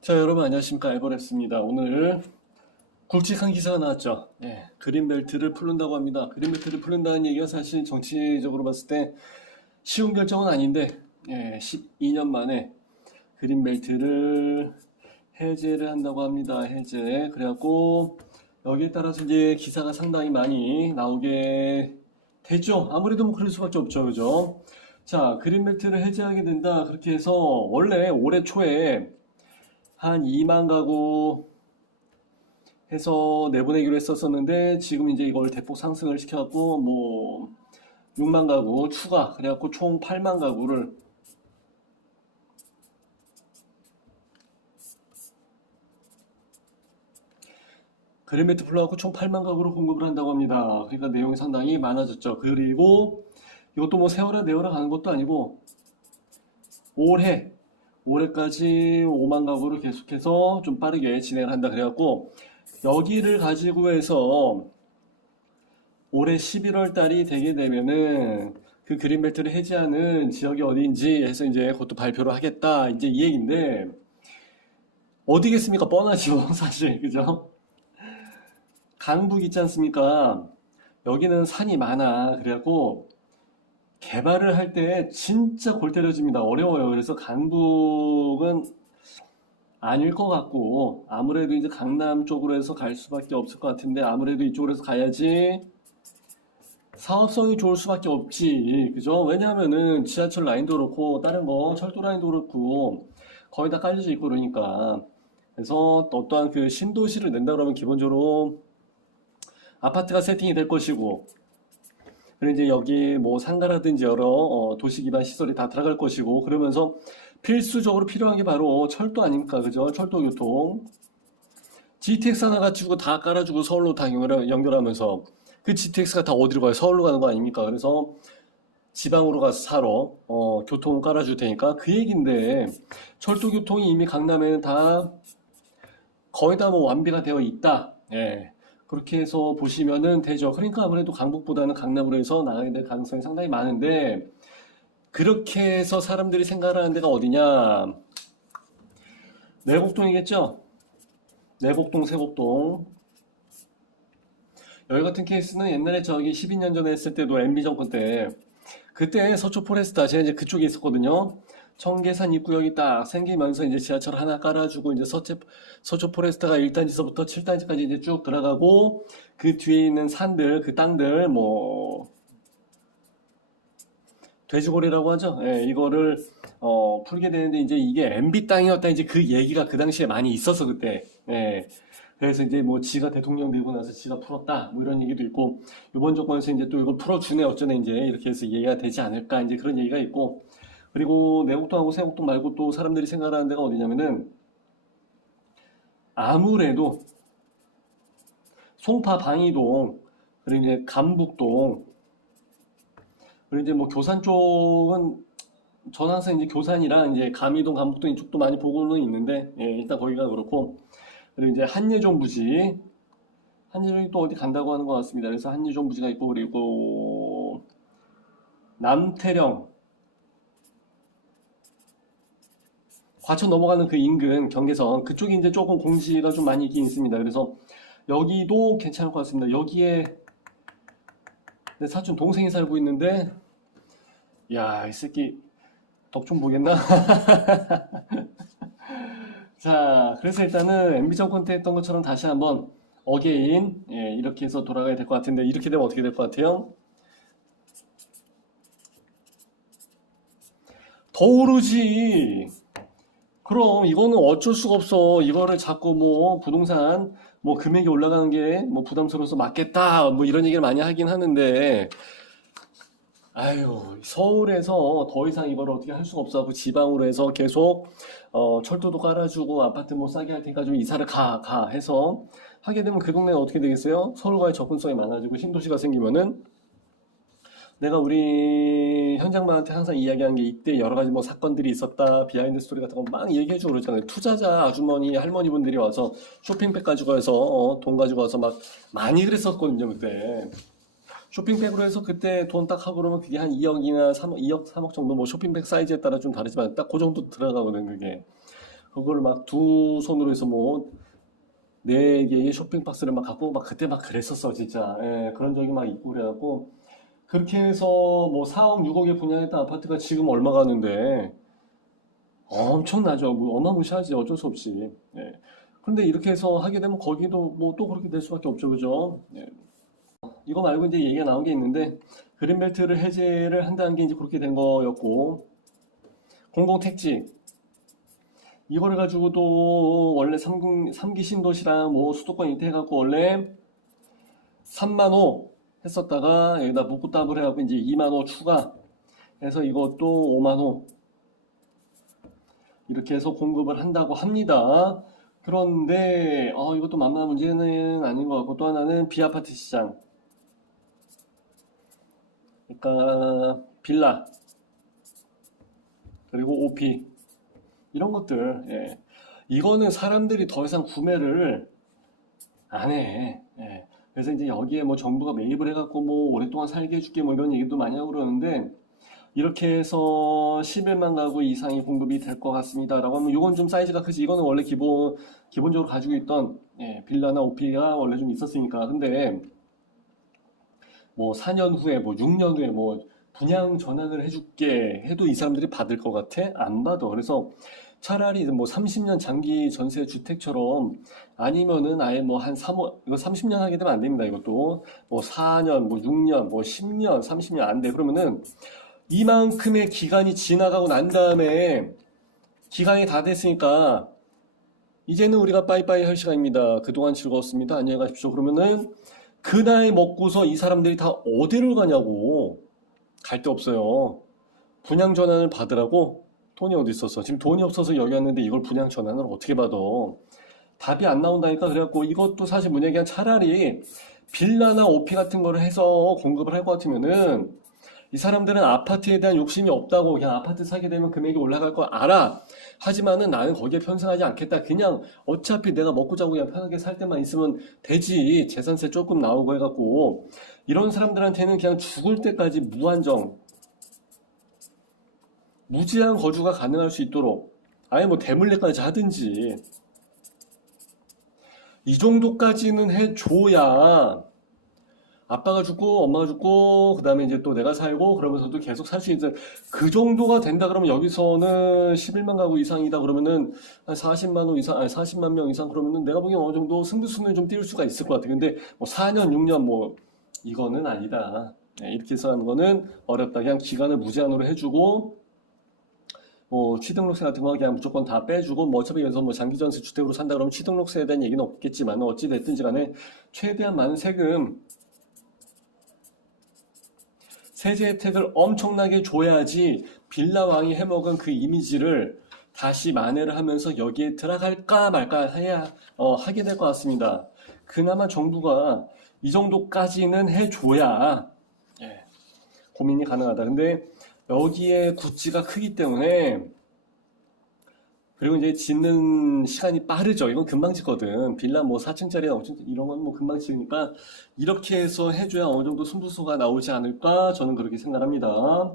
자, 여러분 안녕하십니까? 에버랩스입니다. 오늘 굵직한 기사가 나왔죠. 그린벨트를 풀른다고 합니다. 그린벨트를 풀른다는 얘기가 사실 정치적으로 봤을 때 쉬운 결정은 아닌데, 12년 만에 그린벨트를 해제를 한다고 합니다. 해제. 그래갖고 여기에 따라서 이제 기사가 상당히 많이 나오게 되죠. 아무래도 뭐 그럴 수밖에 없죠. 그죠? 자, 그린벨트를 해제하게 된다. 그렇게 해서 원래 올해 초에 한 2만 가구 해서 내보내기로 했었었는데 지금 이제 이걸 대폭 상승을 시켜갖고 뭐 6만 가구 추가 그래갖고 총 8만 가구를 그린벨트 풀러갖고 총 8만 가구를 공급을 한다고 합니다. 그러니까 내용이 상당히 많아졌죠. 그리고 이것도 뭐 세월아 내월아 가는 것도 아니고 올해 올해까지 5만 가구를 계속해서 좀 빠르게 진행을 한다 그래갖고 여기를 가지고 해서 올해 11월 달이 되게 되면은 그 그린벨트를 해제하는 지역이 어디인지 해서 이제 그것도 발표를 하겠다. 이제 이 얘기인데, 어디겠습니까? 뻔하죠. 사실. 그죠? 강북 있지 않습니까? 여기는 산이 많아. 그래갖고 개발을 할 때 진짜 골 때려집니다. 어려워요. 그래서 강북은 아닐 것 같고, 아무래도 이제 강남 쪽으로 해서 갈 수밖에 없을 것 같은데, 아무래도 이쪽으로 해서 가야지 사업성이 좋을 수밖에 없지. 그죠? 왜냐하면은 지하철 라인도 그렇고, 다른 거, 철도 라인도 그렇고, 거의 다 깔려져 있고 그러니까. 그래서 어떠한 그 신도시를 낸다 그러면 기본적으로 아파트가 세팅이 될 것이고, 그리고 이제 여기 뭐 상가라든지 여러 도시 기반 시설이 다 들어갈 것이고, 그러면서 필수적으로 필요한 게 바로 철도 아닙니까? 그죠? 철도 교통. GTX 하나 가지고 다 깔아주고 서울로 다 연결하면서 그 GTX가 다 어디로 가요? 서울로 가는 거 아닙니까? 그래서 지방으로 가서 사러 교통 깔아줄 테니까 그 얘긴데 철도 교통이 이미 강남에는 다 거의 다 뭐 완비가 되어 있다. 그렇게 해서 보시면은 되죠. 그러니까 아무래도 강북보다는 강남으로 해서 나가게 될 가능성이 상당히 많은데 그렇게 해서 사람들이 생각하는 데가 어디냐? 내곡동이겠죠? 내곡동, 세곡동. 여기 같은 케이스는 옛날에 저기 12년 전에 했을 때도 MB 정권 때 그때 서초 포레스타 제가 이제 그쪽에 있었거든요. 청계산 입구역이 딱 생기면서 이제 지하철 하나 깔아주고 이제 서초 포레스타가 1단지서부터 7단지까지 이제 쭉 들어가고 그 뒤에 있는 산들 그 땅들 뭐 돼지고리라고 하죠. 이거를 풀게 되는데 이제 이게 MB 땅이었다 이제 그 얘기가 그 당시에 많이 있었어 그때. 그래서 이제 뭐 지가 대통령 되고 나서 지가 풀었다 뭐 이런 얘기도 있고 이번 정권에서 이제 또 이걸 풀어주네 어쩌네 이제 이렇게 해서 얘기가 되지 않을까 이제 그런 얘기가 있고 그리고 내곡동하고 세곡동 말고 또 사람들이 생각하는 데가 어디냐면은 아무래도 송파 방이동 그리고 이제 감북동 그리고 이제 뭐 교산 쪽은 저는 항상 이제 교산이랑 이제 감이동 감북동 이쪽도 많이 보고는 있는데 일단 거기가 그렇고 그리고 이제 한예종 부지 한예종이 또 어디 간다고 하는 것 같습니다. 그래서 한예종 부지가 있고 그리고 남태령 과천 넘어가는 그 인근 경계선 그쪽이 이제 조금 공지가 좀 많이 있긴 있습니다. 그래서 여기도 괜찮을 것 같습니다. 여기에 내 사촌 동생이 살고 있는데 야 이 새끼 덕 좀 보겠나? 자 그래서 일단은 MB 정권 때 했던 것처럼 다시 한번 어게인 이렇게 해서 돌아가야 될 것 같은데 이렇게 되면 어떻게 될 것 같아요? 더 오르지. 그럼 이거는 어쩔 수가 없어. 이거를 자꾸 뭐 부동산 뭐 금액이 올라가는 게 뭐 부담스러워서 맞겠다 뭐 이런 얘기를 많이 하긴 하는데 아유 서울에서 더 이상 이걸 어떻게 할 수가 없어갖고 지방으로 해서 계속 철도도 깔아주고 아파트 뭐 싸게 할 테니까 좀 이사를 가 해서 하게 되면 그 동네는 어떻게 되겠어요? 서울과의 접근성이 많아지고 신도시가 생기면은 내가 우리 현장반한테 항상 이야기한 게 이때 여러 가지 뭐 사건들이 있었다 비하인드 스토리 같은 거 막 얘기해주고 그러잖아요. 투자자 아주머니 할머니분들이 와서 쇼핑백 가지고 와서 돈 가지고 와서 막 많이 그랬었거든요 그때. 쇼핑백으로 해서 그때 돈 딱 하고 그러면 그게 한 2억이나 3억, 2억, 3억 정도 뭐 쇼핑백 사이즈에 따라 좀 다르지만 딱 그 정도 들어가거든 그게. 그걸 막 두 손으로 해서 뭐 네 개의 쇼핑 박스를 막 갖고 막 그때 막 그랬었어 진짜. 예, 그런 적이 막 있고 그래갖고 그렇게 해서 뭐 4억 6억에 분양했던 아파트가 지금 얼마 가는데 엄청나죠. 뭐 어마무시하지 어쩔 수 없이. 예. 그런데 이렇게 해서 하게 되면 거기도 뭐 또 그렇게 될 수밖에 없죠, 그죠? 예. 이거 말고 이제 얘기가 나온 게 있는데 그린벨트를 해제를 한다는 게 이제 그렇게 된 거였고 공공택지 이거를 가지고도 원래 3기 신도시랑 뭐 수도권 이태 해갖고 원래 3만 호 했었다가 여기다 묶고 답을 해갖고 이제 2만 호 추가 해서 이것도 5만 호 이렇게 해서 공급을 한다고 합니다. 그런데 이것도 만만한 문제는 아닌 것 같고 또 하나는 비아파트 시장 그러니까 빌라 그리고 오피 이런 것들 예. 이거는 사람들이 더 이상 구매를 안 해. 예. 그래서 이제 여기에 뭐 정부가 매입을 해갖고 뭐 오랫동안 살게 해줄게 뭐 이런 얘기도 많이 하고 그러는데 이렇게 해서 11만 가구 이상이 공급이 될 것 같습니다라고 하면 이건 좀 사이즈가 크지 이거는 원래 기본적으로 가지고 있던 예, 빌라나 오피가 원래 좀 있었으니까 근데 뭐 4년 후에 뭐 6년 후에 뭐 분양 전환을 해줄게 해도 이 사람들이 받을 것 같아? 안 받아. 그래서 차라리 뭐 30년 장기 전세 주택처럼 아니면은 아예 뭐 한 3호 이거 30년 하게 되면 안 됩니다. 이것도 뭐 4년, 뭐 6년, 뭐 10년, 30년 안 돼. 그러면은 이만큼의 기간이 지나가고 난 다음에 기간이 다 됐으니까 이제는 우리가 빠이빠이 할 시간입니다. 그동안 즐거웠습니다. 안녕히 가십시오. 그러면은 그 나이 먹고서 이 사람들이 다 어디를 가냐고. 갈 데 없어요. 분양 전환을 받으라고 돈이 어디 있었어. 지금 돈이 없어서 여기 왔는데 이걸 분양 전환을 어떻게 받아. 답이 안 나온다니까. 그래갖고 이것도 사실 문제가 차라리 빌라나 오피 같은 거를 해서 공급을 할 것 같으면은 이 사람들은 아파트에 대한 욕심이 없다고 그냥 아파트 사게 되면 금액이 올라갈 거 알아. 하지만은 나는 거기에 편승하지 않겠다. 그냥 어차피 내가 먹고 자고 그냥 편하게 살 때만 있으면 되지. 재산세 조금 나오고 해갖고 이런 사람들한테는 그냥 죽을 때까지 무한정 무제한 거주가 가능할 수 있도록 아예 뭐 대물림까지 하든지 이 정도까지는 해줘야 아빠가 죽고 엄마가 죽고 그다음에 이제 또 내가 살고 그러면서도 계속 살 수 있는 그 정도가 된다 그러면 여기서는 11만 가구 이상이다 그러면은 한 40만 호 이상 아니 40만 명 이상 그러면은 내가 보기엔 어느 정도 승부수는 좀 띄울 수가 있을 것 같아. 근데 뭐 4년 6년 뭐 이거는 아니다. 네, 이렇게 해서 하는 거는 어렵다. 그냥 기간을 무제한으로 해주고 뭐 취등록세 같은 거 그냥 무조건 다 빼주고 뭐 어차피 여기서 뭐 장기전세 주택으로 산다 그러면 취등록세에 대한 얘기는 없겠지만 어찌 됐든지 간에 최대한 많은 세제 혜택을 엄청나게 줘야지 빌라왕이 해먹은 그 이미지를 다시 만회를 하면서 여기에 들어갈까 말까 하게 될 것 같습니다. 그나마 정부가 이 정도까지는 해줘야 예, 고민이 가능하다. 근데 여기에 구찌가 크기 때문에 그리고 이제 짓는 시간이 빠르죠. 이건 금방 짓거든. 빌라 뭐 4층짜리나 5층짜리 이런 건 뭐 금방 지으니까 이렇게 해서 해줘야 어느 정도 승부수가 나오지 않을까 저는 그렇게 생각합니다.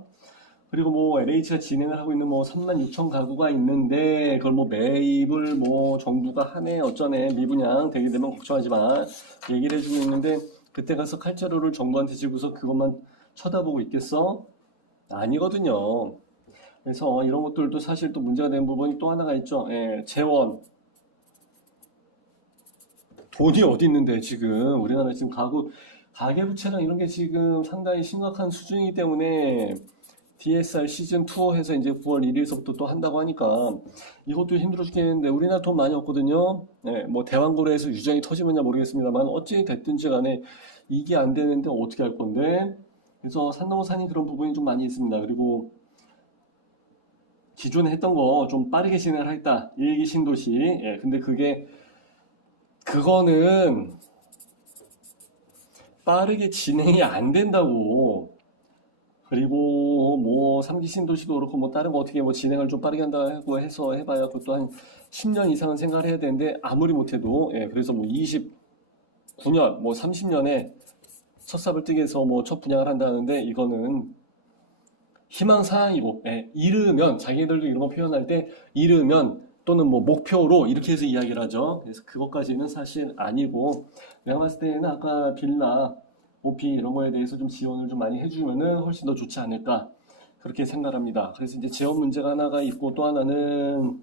그리고 뭐 LH가 진행을 하고 있는 뭐 3만 6천 가구가 있는데 그걸 뭐 매입을 뭐 정부가 하네 어쩌네 미분양 되게 되면 걱정하지 마 얘기를 해주고 있는데 그때 가서 칼자루를 정부한테 쥐고서 그것만 쳐다보고 있겠어? 아니거든요. 그래서 이런 것들도 사실 또 문제가 되는 부분이 또 하나가 있죠. 예, 재원. 돈이 어디 있는데 지금 우리나라 지금 가계부채랑 이런 게 지금 상당히 심각한 수준이기 때문에 DSR 시즌 2 해서 이제 9월 1일서부터 또 한다고 하니까 이것도 힘들어 죽겠는데 우리나라 돈 많이 없거든요. 예, 뭐 대왕거래에서 유정이 터지면야 모르겠습니다만 어찌 됐든지 간에 이게 안 되는데 어떻게 할 건데 그래서 산 넘어 산이 그런 부분이 좀 많이 있습니다. 그리고 기존에 했던 거 좀 빠르게 진행을 하겠다. 일기 신도시. 예, 근데 그거는 빠르게 진행이 안 된다고. 그리고 뭐 3기 신도시도 그렇고 뭐 다른 거 어떻게 뭐 진행을 좀 빠르게 한다고 해서 해봐야 그것도 한 10년 이상은 생각을 해야 되는데 아무리 못해도 예, 그래서 뭐 29년 뭐 30년에 첫 삽을 뜨게 해서 뭐 첫 분양을 한다는데 이거는 희망사항이고 예, 이르면 자기들도 이런 거 표현할 때 이르면 또는 뭐 목표로 이렇게 해서 이야기를 하죠. 그래서 그것까지는 사실 아니고 내가 봤을 때는 아까 빌라, 오피 이런 거에 대해서 좀 지원을 좀 많이 해주면은 훨씬 더 좋지 않을까 그렇게 생각합니다. 그래서 이제 지원 문제가 하나가 있고 또 하나는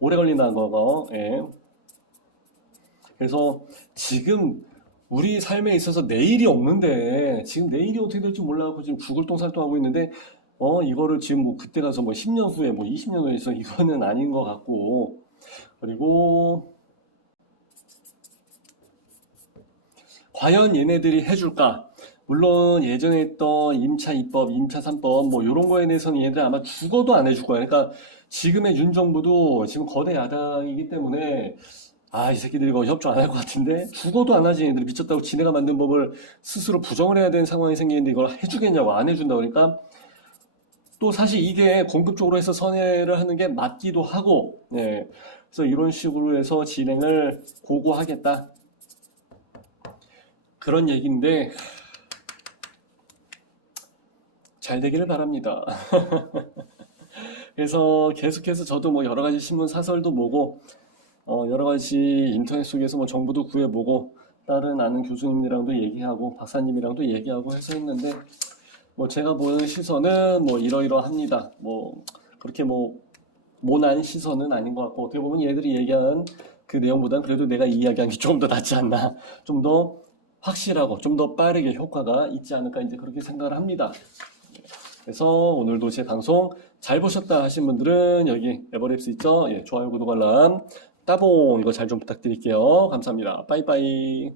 오래 걸린다는 거고, 예. 그래서 지금 우리 삶에 있어서 내일이 없는데 지금 내일이 어떻게 될지 몰라갖고 지금 죽을 똥살똥하고 있는데 이거를 지금 뭐 그때 가서 뭐 10년 후에 뭐 20년 후에 있어 이거는 아닌 것 같고 그리고 과연 얘네들이 해줄까? 물론 예전에 했던 임차 2법, 임차 3법 뭐 이런 거에 대해서는 얘네들 아마 죽어도 안 해줄 거야. 그러니까 지금의 윤 정부도 지금 거대 야당이기 때문에 이 새끼들 이거 협조 안 할 것 같은데 죽어도 안 하지 얘네들 미쳤다고 지네가 만든 법을 스스로 부정을 해야 되는 상황이 생기는데 이걸 해주겠냐고 안 해준다 그러니까 또 사실 이게 공급적으로 해서 선회를 하는 게 맞기도 하고 예. 그래서 이런 식으로 해서 진행을 고고하겠다 그런 얘기인데 잘 되기를 바랍니다. 그래서 계속해서 저도 뭐 여러 가지 신문 사설도 보고 여러 가지 인터넷 속에서 뭐 정보도 구해보고 다른 아는 교수님이랑도 얘기하고 박사님이랑도 얘기하고 해서 했는데 뭐 제가 보는 시선은 뭐 이러이러합니다. 뭐 그렇게 뭐 모난 시선은 아닌 것 같고 어떻게 보면 얘들이 얘기한 그 내용보다는 그래도 내가 이야기한 게 좀 더 낫지 않나 좀 더 확실하고 좀 더 빠르게 효과가 있지 않을까 이제 그렇게 생각을 합니다. 그래서 오늘도 제 방송 잘 보셨다 하신 분들은 여기 에버랩스 있죠? 예, 좋아요, 구독, 알람, 따봉 이거 잘 좀 부탁드릴게요. 감사합니다. 빠이빠이.